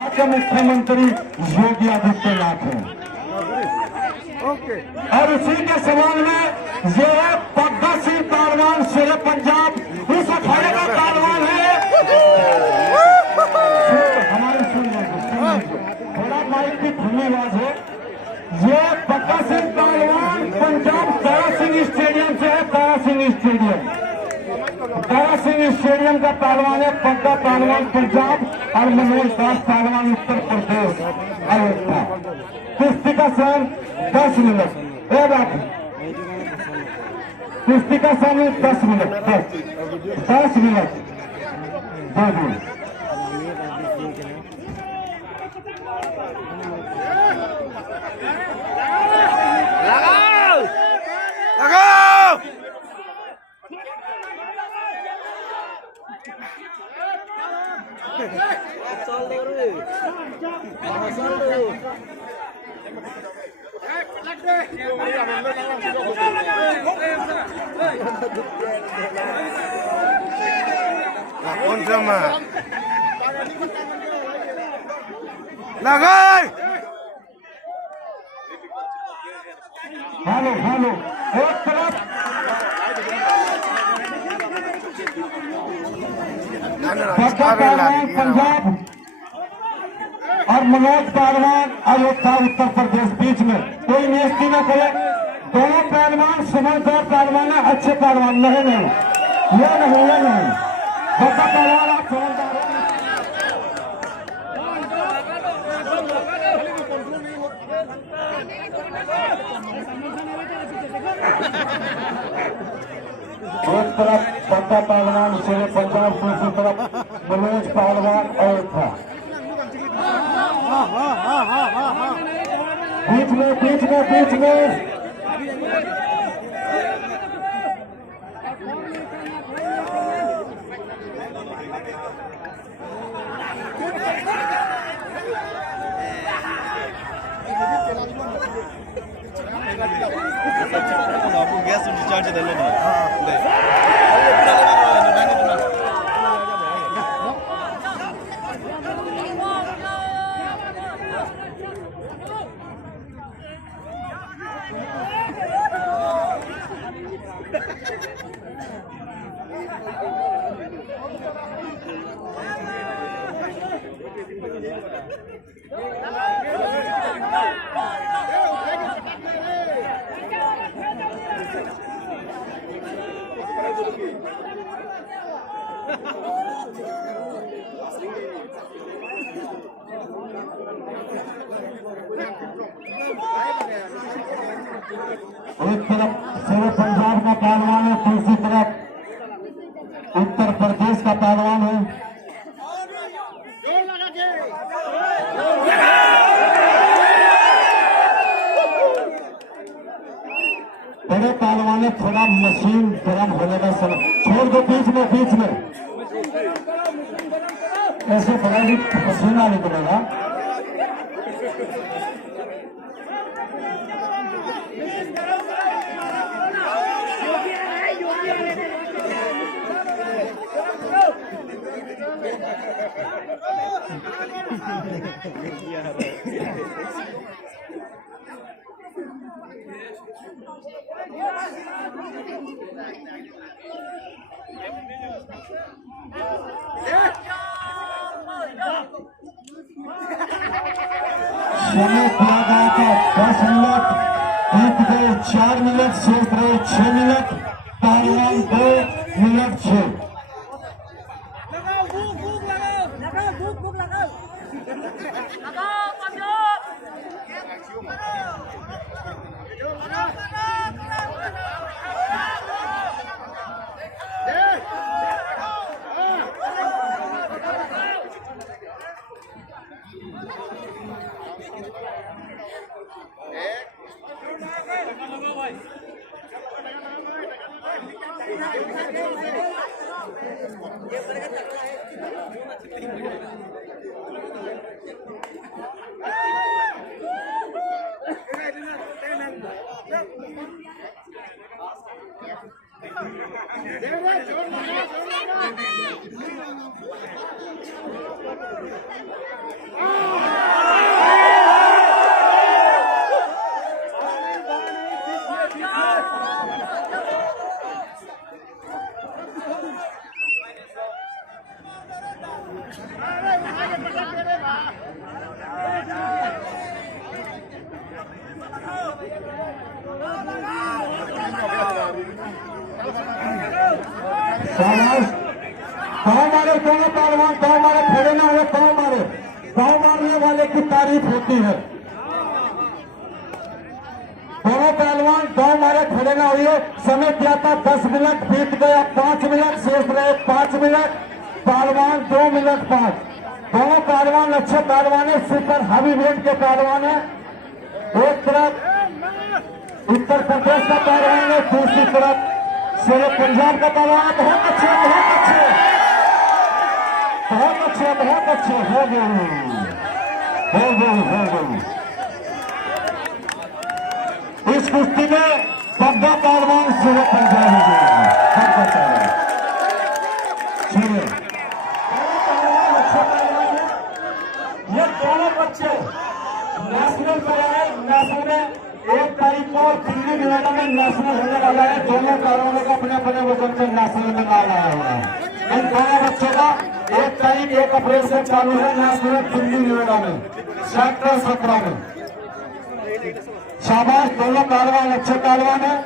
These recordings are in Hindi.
के मुख्यमंत्री योगी आदित्यनाथ हैं। और उसी के सवाल में ये है पग्गा सिंह पहलवान शेर पंजाब, उस अखाड़े का पहलवान है। हमारी सुन थोड़ा माइक की धीमी आवाज है। ये पग्गा सिंह पहलवान पंजाब तारा सिंह स्टेडियम से है। तारा सिंह स्टेडियम, तारा सिंह स्टेडियम का पहलवान है। पग्गा पहलवान पंजाब और मनोज दास पहलवान उत्तर प्रदेश अयोध्या। कुश्ती का समय 10 मिनट। ए बात कुश्ती का समय 10 मिनट। 10 मिनट दे दो। लगाओ लगाओ कौन sama लगाए। हेलो हेलो एक तरफ पग्गा पहलवान पंजाब और मनोज पहलवान अयोध्या उत्तर प्रदेश। बीच में कोई नियुक्ति न करे। दोनों पहलवान समझदार पहलवान है, अच्छे पहलवान। नहीं नहीं ये नहीं पग्गा पहलवान आप समझदार हैं। एक तरफ पग्गा पहलवान शेर पंजाब, दूसरी तरफ मनोज पहलवान अयोध्या। बीच में बीच में बीच में गैस रिचार्ज दिले ना एक तरफ शेर पंजाब का पहलवान है, दूसरी तरफ उत्तर प्रदेश का पहलवान है। बड़े पहलवान है, थोड़ा मशीन गर्म होने का समय छोड़ दो। बीच में ऐसे बड़ा भी पसीना निकलेगा। समय दिया गया था 10 मिनट, बीत गए 4 मिनट, शेष रहे 6 मिनट। पहलवान 2 मिनट 6। शाबाश। पाँव मारे दोनों पहलवान, पाँव मारे, खड़े ना हुए, पाँव मारे। पाँव मारने वाले की तारीफ होती है। दोनों पहलवान पाँव मारे, खड़े ना हुए। समय क्या था? 10 मिनट बीत गया, 5 मिनट शेष रहे, 5 मिनट। पहलवान 2 मिनट 5। दोनों पहलवान अच्छे पहलवान है, सुपर हैवी वेट के पहलवान है। एक तरफ उत्तर प्रदेश का पहलवान है, दूसरी तरफ शेर पंजाब का पहलवान है। बहुत अच्छे, बहुत अच्छे, बहुत अच्छे, बहुत अच्छे। हो गई, हो गई, हो गई। इस कुश्ती में बग्गा पहलवान शेर पंजाब हो गया। शेर अच्छे पहलवान है। ये दोनों बच्चे नेशनल पर आए। नेशनल में 1 तारीख को दिल्ली नोएडा में नेशनल होने वाला है। दोनों पहलवानों को अपने अपने वजन से नेशनल में नाम आया हुआ है। इन दोनों बच्चों का 1 तारीख 1 अप्रैल से चालू है नेशनल दिल्ली नोएडा में, सेक्टर 17 में। शाबाश, दोनों पहलवान अच्छे पहलवान है।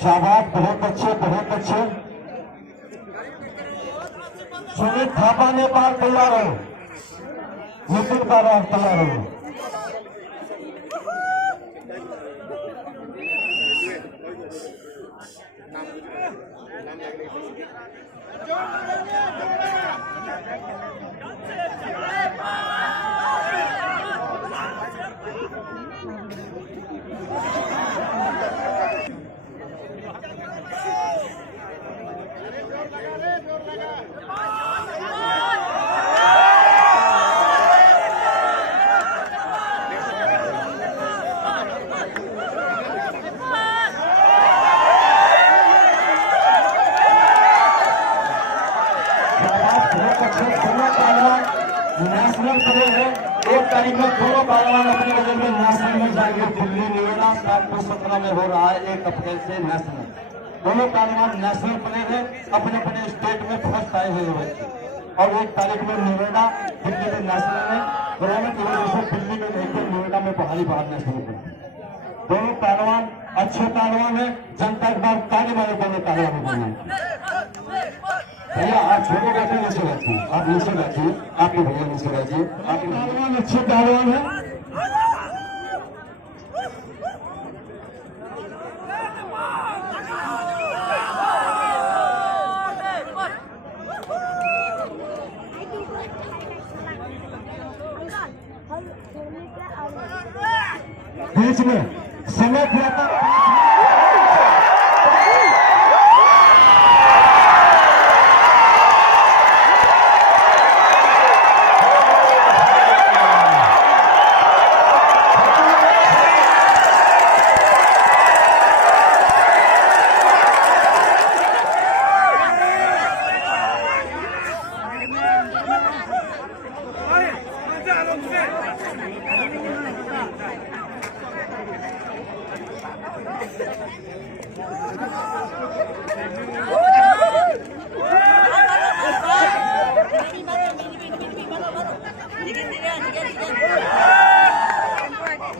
शाबाश, बहुत अच्छे, बहुत अच्छे। सुमित थापा नेपाल तैयार हो, नितिन पहलवान तैयार हो। नेशनल करे है। 1 तारीख में दोनों पहलवान अपने वजन में नेशनल में जाएंगे। दिल्ली नोएडा सेक्टर 17 में हो रहा है 1 अप्रैल से नेशनल। दोनों पहलवान नेशनल बने हैं, अपने अपने स्टेट में फर्स्ट आए हुए बच्चे। और 1 तारीख में नोएडा, दिल्ली में नेशनल में। कोरोना की वजह से दिल्ली में नहीं थे, नोएडा में बाहर नेशनल बने। दोनों पहलवान अच्छे पहलवान है। जनता एक बार ताली मारे दोनों पहलवानों को। भैया आप छोटे बैठे, नीचे बैठिए, आप नीचे बैठिए, आपके भैया नीचे बैठिए। आपके पहलवान अच्छे पहलवान है। बीच में समय दिया था।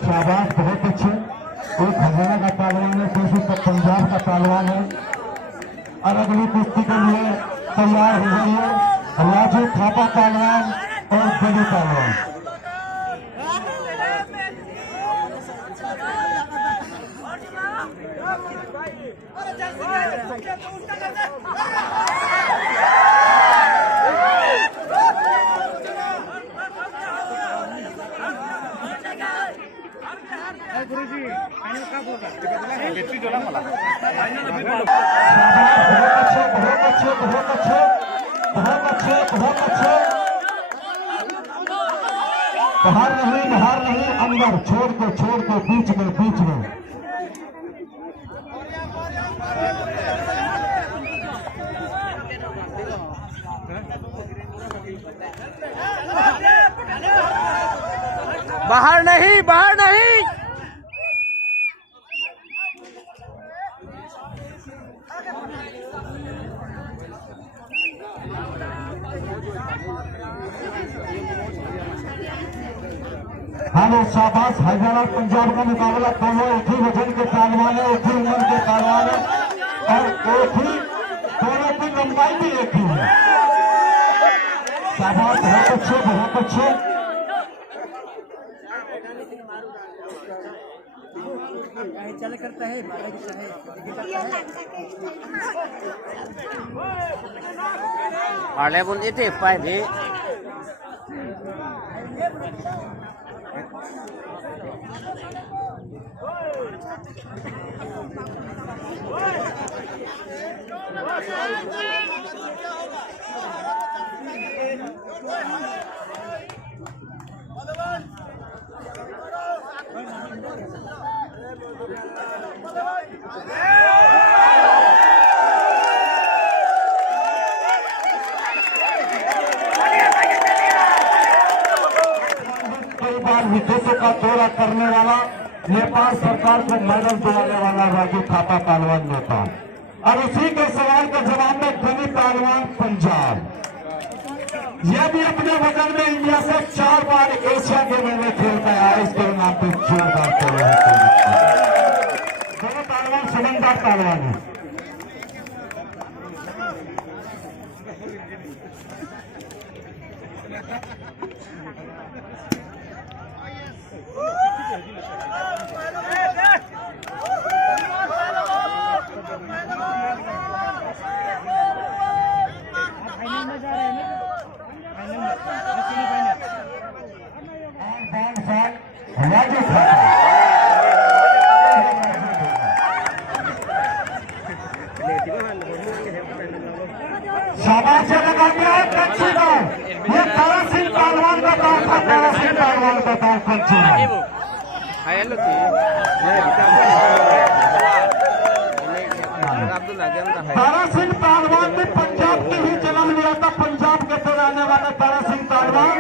शाबाश, बहुत अच्छे। एक हरियाणा का पहलवान है, दूसरी तो पंजाब का पहलवान है। और अगली कुश्ती के लिए तैयार हो गई है राजू थापा पहलवान और बड़ी पहलवान। गुरुजी फाइनल का बोल रहा है बैटरी जोड़ा मला फाइनल अभी बहुत अच्छे, बहुत अच्छे, बहुत अच्छे, बहुत अच्छे, बहुत अच्छे। बाहर नहीं, अंदर छोड़ के बीच में बाहर नहीं, बाहर नहीं। हेलो शाबाश, हैदराबाद पंजाब का मुकाबला दोनों एक ही वजन के पहलवान है, एक ही उम्र के पहलवान है और एक ही दोनों की लंबाई भी एक ही है। शाबाश, बहुत अच्छे, बहुत अच्छे। चल करता है Oleh pun itu Pak Di. विदेशों का दौरा करने वाला नेपाल सरकार को मेडल दिलाने वाला राजू थापा पहलवान नेपाल, और उसी के सवाल के जवाब में गनी पहलवान पंजाब। यह भी अपने वजन में इंडिया से 4 बार एशिया गेमों में खेल कर आया। इसके नाम पर जोरदार दोनों पहलवान समझदार पहलवान है। राजू शाबाश लगा दिया है कंची दाव। ये तारा सिंह पहलवान का दाव था, तारा सिंह पहलवान का दाव कंची दाव। तारा सिंह पहलवान भी पंजाब की ही जन्म लिया था। पंजाब के तो रहने वाले तारा सिंह पहलवान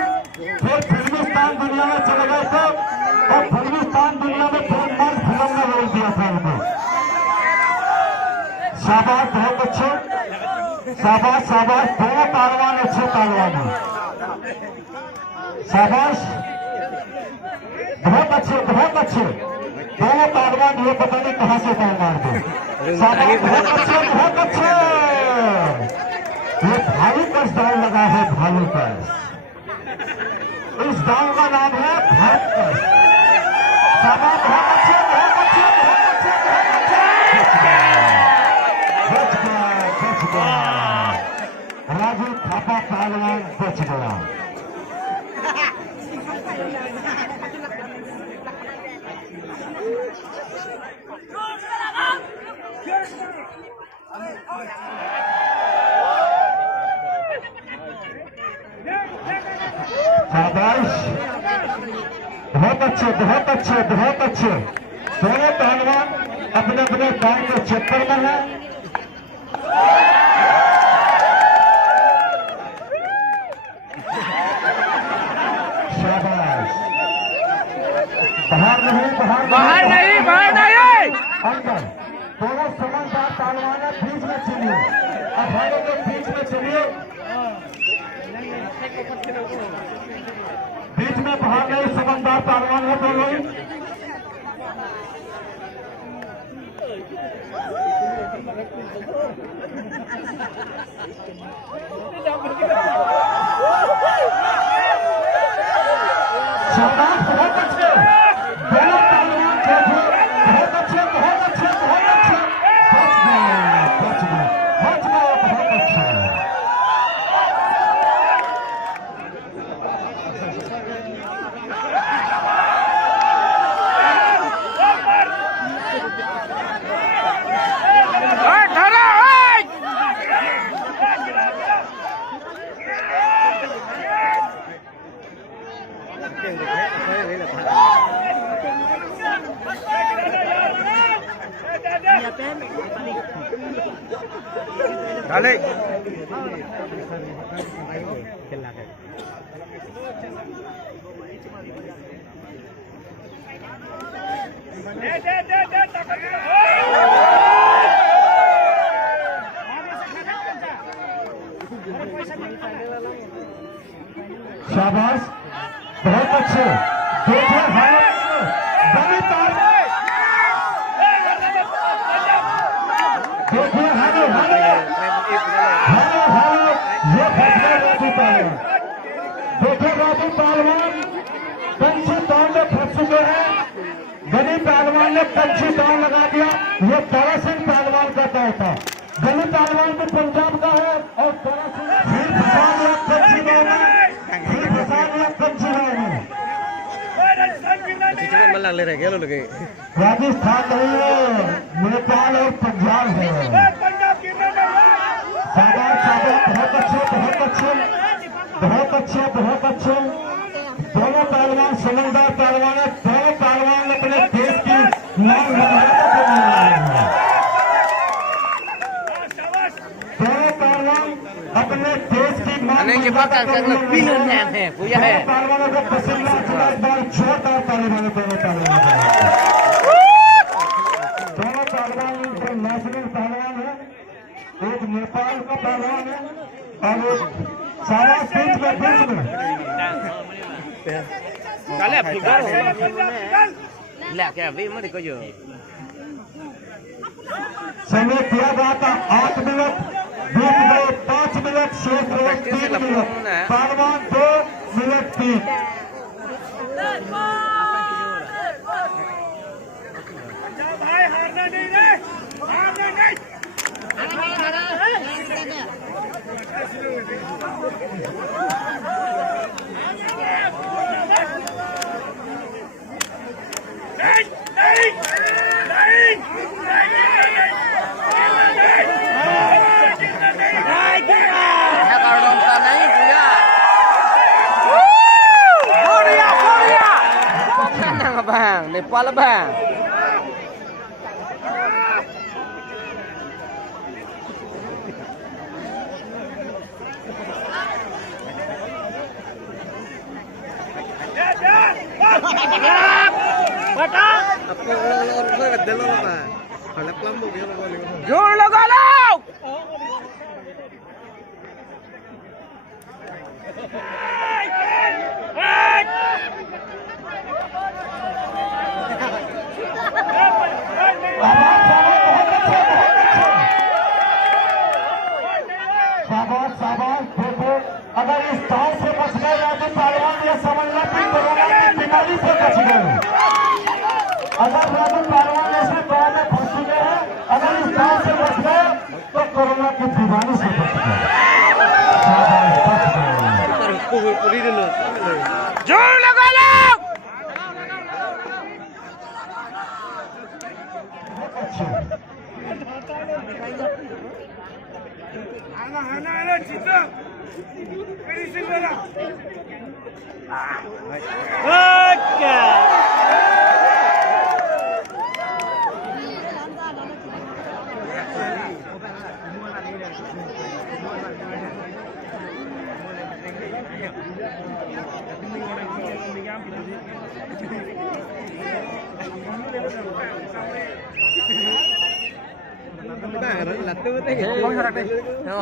फिर फिल्मिस्तान दुनिया में चले गए थे और फिल्मिस्तान दुनिया में फिर मर्द फिल्म में रोल दिया था उनको। शाबाश, बहुत अच्छे। शाबाश शाबाश, दोनों पहलवान अच्छे पहलवान हैं। शाबाश, बहुत अच्छे, बहुत अच्छे दोनों पहलवान। ये पता नहीं कहां से बॉल मार दे। शाबाश, बहुत अच्छे, बहुत अच्छे। ये भालू कस दौड़ लगा है, भालू कस। इस दाव का नाम है भारत कस। शाबाश, बहुत अच्छे, बहुत अच्छे, बहुत अच्छे, बहुत अच्छे। बच गया, बच गया। राजू थापा पहलवान बच गया। शाबाश, बहुत अच्छे, बहुत अच्छे, बहुत अच्छे। दोनों पहलवान अपने अपने गांव के क्षेत्र में है। शाबाश, बाहर नहीं, बाहर नहीं, बाहर नहीं। अंदर दोनों समझदार पहलवान है। बीच में चलिए, अखाड़े के बीच में चलिए, बीच में बाहर नहीं। समझदार पहलवान है दोनों ही। शाबाश, बहुत अच्छे दोनों पहलवान, बहुत अच्छे, बहुत अच्छे, बहुत अच्छे। बच गए, बच गए, बच गए, बहुत अच्छे। डाले खेलना है। शाबाश, बहुत अच्छे। देखिए देखिए हालो हालो हालो हालो, ये फैसला राजू पहलवान। देखिए राजू पहलवान कंची दौड़ में फंस चुके हैं। गली पहलवान ने कंची दौड़ लगा दिया। ये तारा सिंह पहलवान का तय था। गली पहलवान तो पंजाब का है और तारा सिंह फिर फंसा दिया कंची दौड़ में, फिर फंसा दिया कंची दौड़ में। राजस्थान नहीं है, नेपाल और पंजाब है। शाबाश शाबाश, बहुत अच्छे बहुत अच्छे बहुत अच्छे बहुत अच्छे। दोनों पहलवान समझदार पहलवान है। दोनों पहलवान अपने देश की मान मर्यादा को मान रहे हैं। दोनों पहलवान अपने देश की मान मर्यादा को मान रहे हैं। पहलवानों को पसंद आता है। इस बार जोरदार पहलवानों दोनों पहलवान इंटरनेशनल पहलवान है। एक नेपाल का पहलवान है और एक सारा बीच में समय दिया गया था 8 मिनट, 20 मिनट, 5 मिनट, 3 मिनट। पहलवान 2 मिनट 3। भाई हारना नहीं रे, हारना नहीं। bang, Nepal bang. Jur lo galau. शाबाश शाबाश। देखो अगर इस दाव से बच गए राजू पहलवान, ये समझना कि कोरोना की बीमारी से बच गए। अगर राजू पहलवान ऐसे दाव में फंस चुके हैं, अगर इस दाव से बच गए तो कोरोना की बीमारी से बच गए। शाबाश, बच गए। जोर लगा लो। Ana Cita. Finishing bola.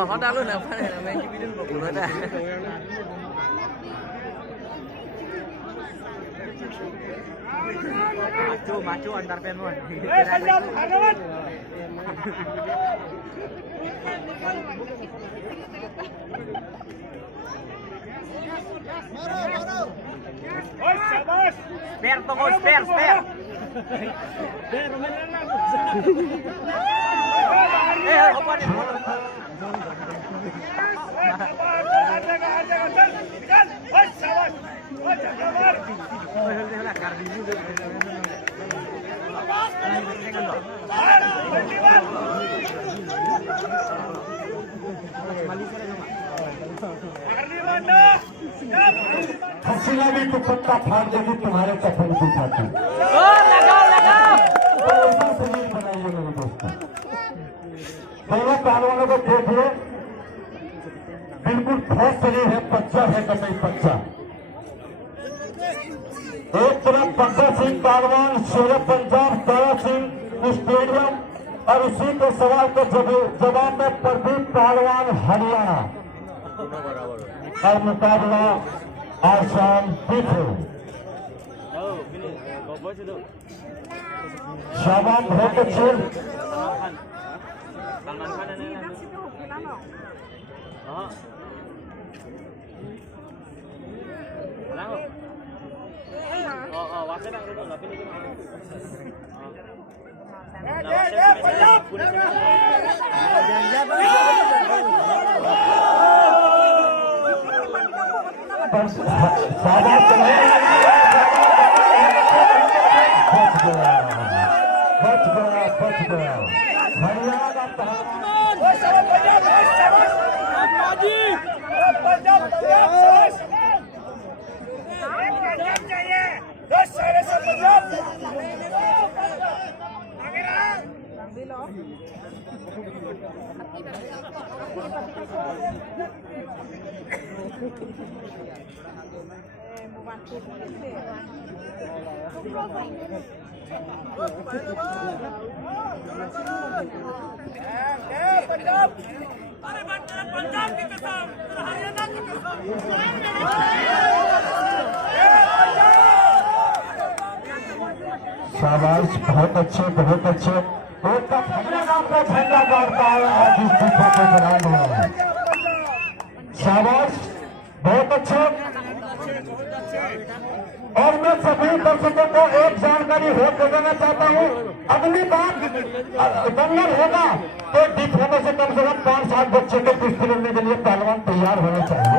Họ đã luôn là phát này là mấy cái video của nó ra. Macho अंदर पे मोन. Punjab Bhagawan. Oh, शाबाश. Spare to go, spare. हसीना भी तो पत्ता फाड़ देगी तुम्हारे कफन की खाती। लगाओ तो ऐसा शरीर बनाइए मेरे दोस्तों। दोनों पहलवानों को देखिए, बिल्कुल ठोस शरीर है, पच्चा है कतई पच्चा। एक तरफ पक्का सिंह पहलवान शेर पंजाब तारा सिंह स्टेडियम और उसी के सवाल के जवाब में प्रदीप पहलवान हरियाणा और मुकाबला आसान दिखो शाबाश बहुत अच्छे बच गया हरियाणा का पंजाब की कसम हरियाणा की कसम शाबाश बहुत अच्छे बहुत अच्छे हरियाणा का झंडा गाड़ता है आज इस दीपू के ग्राउंड में शाबाश बहुत अच्छे और मैं सभी दर्शकों को एक जानकारी हो देना चाहता हूँ अगली बार दंगल होगा तो डिफो में से कम 5-7 बच्चे को कुश्ती लड़ने के लिए पहलवान तैयार होने चाहिए।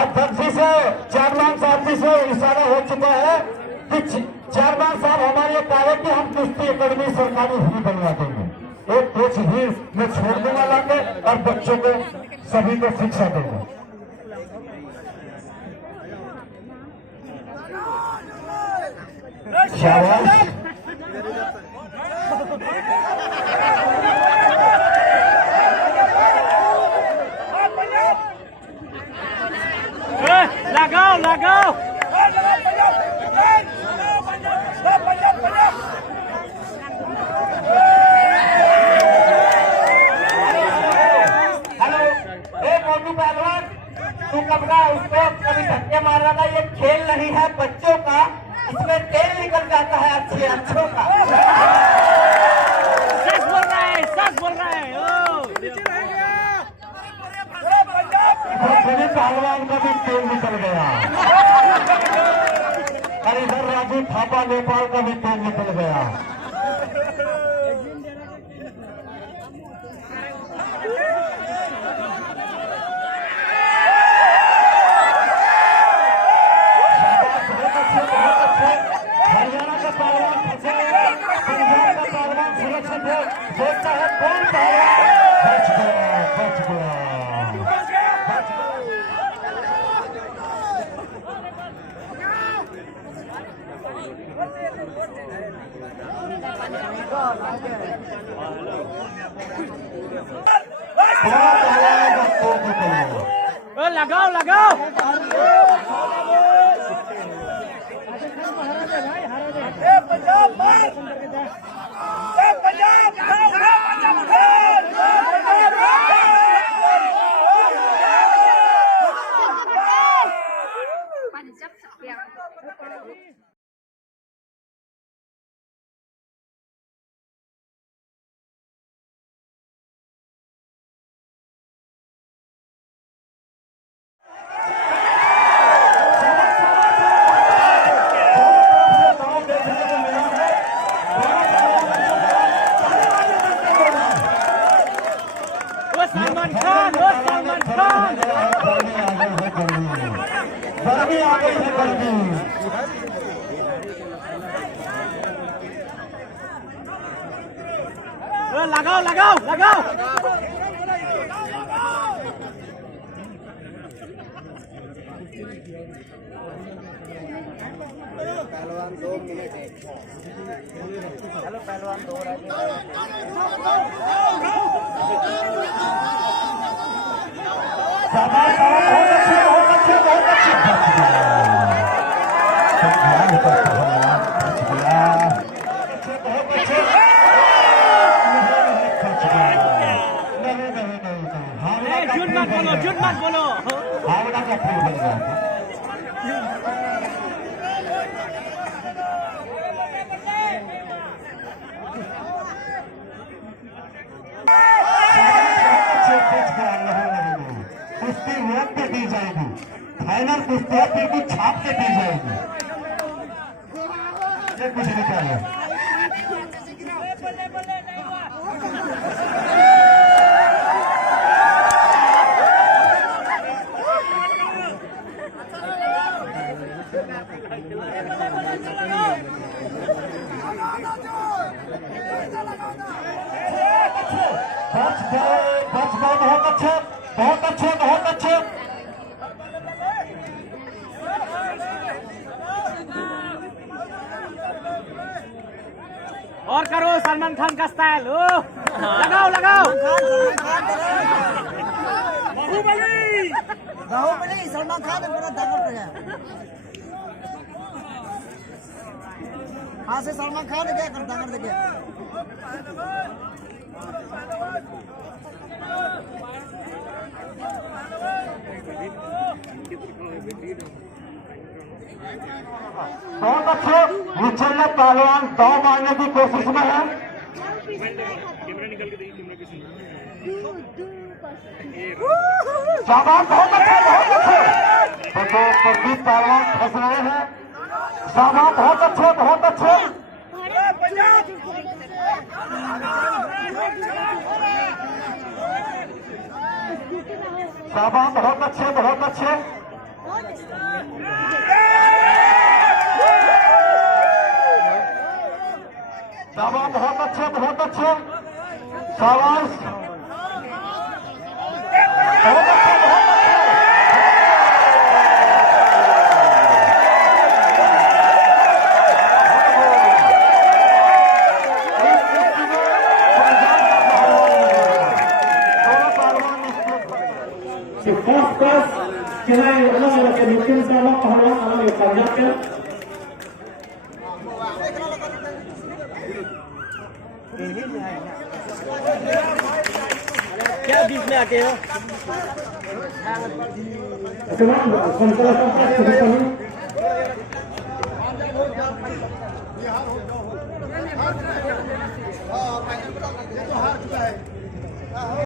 अब धरती से चेयरमैन साहब जी से इशारा हो चुका है कि चेयरमैन साहब हमारे कहे कि हम कुश्ती अकेडमी सरकारी ही बनवा देंगे, एक कोच ही में छोड़ने वाला के और बच्चों को सभी को शिक्षा देंगे। शाबाश लगाओ लगाओ हेलो मोटू पहलवान तू कब का उसको कभी धक्के मार रहा था, ये खेल नहीं है बच्चों का, इसमें तेल निकल जाता है अच्छे अच्छों का। सच बोल रहा है सच बोल रहा है पहलवान का भी तेल निकल गया और इधर राजू थापा नेपाल का भी तेल निकल गया। हरियाणा का पहलवान फंसे, पंजाब का पहलवान सुरक्षित है, देखता है कौन पहलवान बच गया बच गया। लगाओ लगाओ गर्मी आ गई है गर्मी। लगाओ लगाओ लगाओ पहलवान 2 मिनट है। चलो पहलवान 2 बहुत अच्छे बहुत अच्छे बहुत अच्छे। झूठ मत बोलो भावना का खेल बन रहा था। कुश्ती रोक के दी जाएगी, फाइनल कुश्ती है बिल्कुल छाप के दी जाएगी। ये कुछ नहीं कह रहे। बहुत अच्छे, बहुत अच्छे, बहुत अच्छे। और करो सलमान खान का स्टाइल लगाओ लगाओ बाहुबली सलमान खान ने पूरा दांगल किया। हाँ से सलमान खान ने क्या कर दांगल किया। बहुत अच्छे निचले पहलवान दाव मारने की कोशिश में है। शाबाश, बहुत अच्छे, बहुत अच्छे। देखो प्रदीप पहलवान फंस रहे हैं। शाबाश, बहुत अच्छे, बहुत अच्छे। शाबाश, बहुत अच्छे, बहुत अच्छे। शाबाश, बहुत अच्छे, बहुत अच्छे। शाबाश, बहुत अच्छे, बहुत अच्छे। फर्स्ट क्लास चेन्नई अलग-अलग के नितिन साहब पहलवान अलग पंजाब के क्या बीच में आके हो संतरा